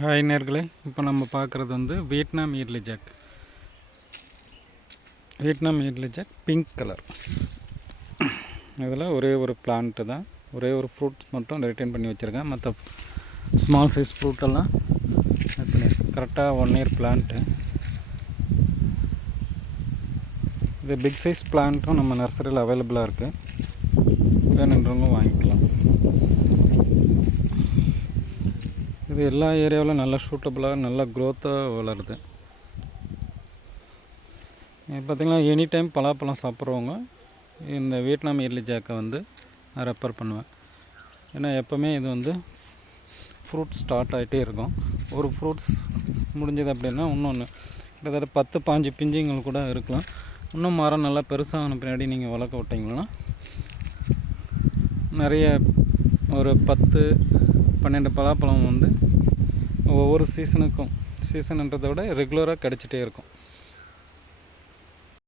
Hi நேர்களே, இப்போ நம்ம பார்க்குறது வந்து Vietnam early jack. Vietnam early jack pink colour. இதில் ஒரே ஒரு பிளான்ட்டு தான், ஒரே ஒரு ஃப்ரூட்ஸ் மட்டும் ரிட்டைன் பண்ணி வச்சுருக்கேன். மற்ற ஸ்மால் சைஸ் ஃப்ரூட்டெல்லாம் கரெக்டாக 1 இயர் பிளான்ட்டு. இது பிக் சைஸ் பிளான்ட்டும் நம்ம நர்சரியில் அவைலபிளாக இருக்குது, வேணுன்றவங்க வாங்கிக்கலாம். இது எல்லா ஏரியாவிலும் நல்லா சூட்டபுளாக நல்லா க்ரோத்தாக வளருது. பார்த்திங்கன்னா எனி டைம் பலாப்பழம் சாப்பிட்றவங்க இந்த வியட்நாம் இயர்லி ஜாக்கை வந்து நான் ரெஃபர் பண்ணுவேன். ஏன்னா எப்போவுமே இது வந்து ஃப்ரூட் ஸ்டார்ட் ஆகிட்டே இருக்கும். ஒரு ஃப்ரூட்ஸ் முடிஞ்சது அப்படின்னா இன்னொன்று கிட்டத்தட்ட 10-15 பிஞ்சுங்கள் கூட இருக்கலாம். இன்னும் மரம் நல்லா பெருசான பின்னாடி நீங்கள் வளர்க்க விட்டிங்கன்னா நிறைய ஒரு 10-12 பலாப்பழம் வந்து ஒவ்வொரு சீசனுக்கும், சீசனுன்றதை விட ரெகுலராக கிடச்சிட்டே இருக்கும்.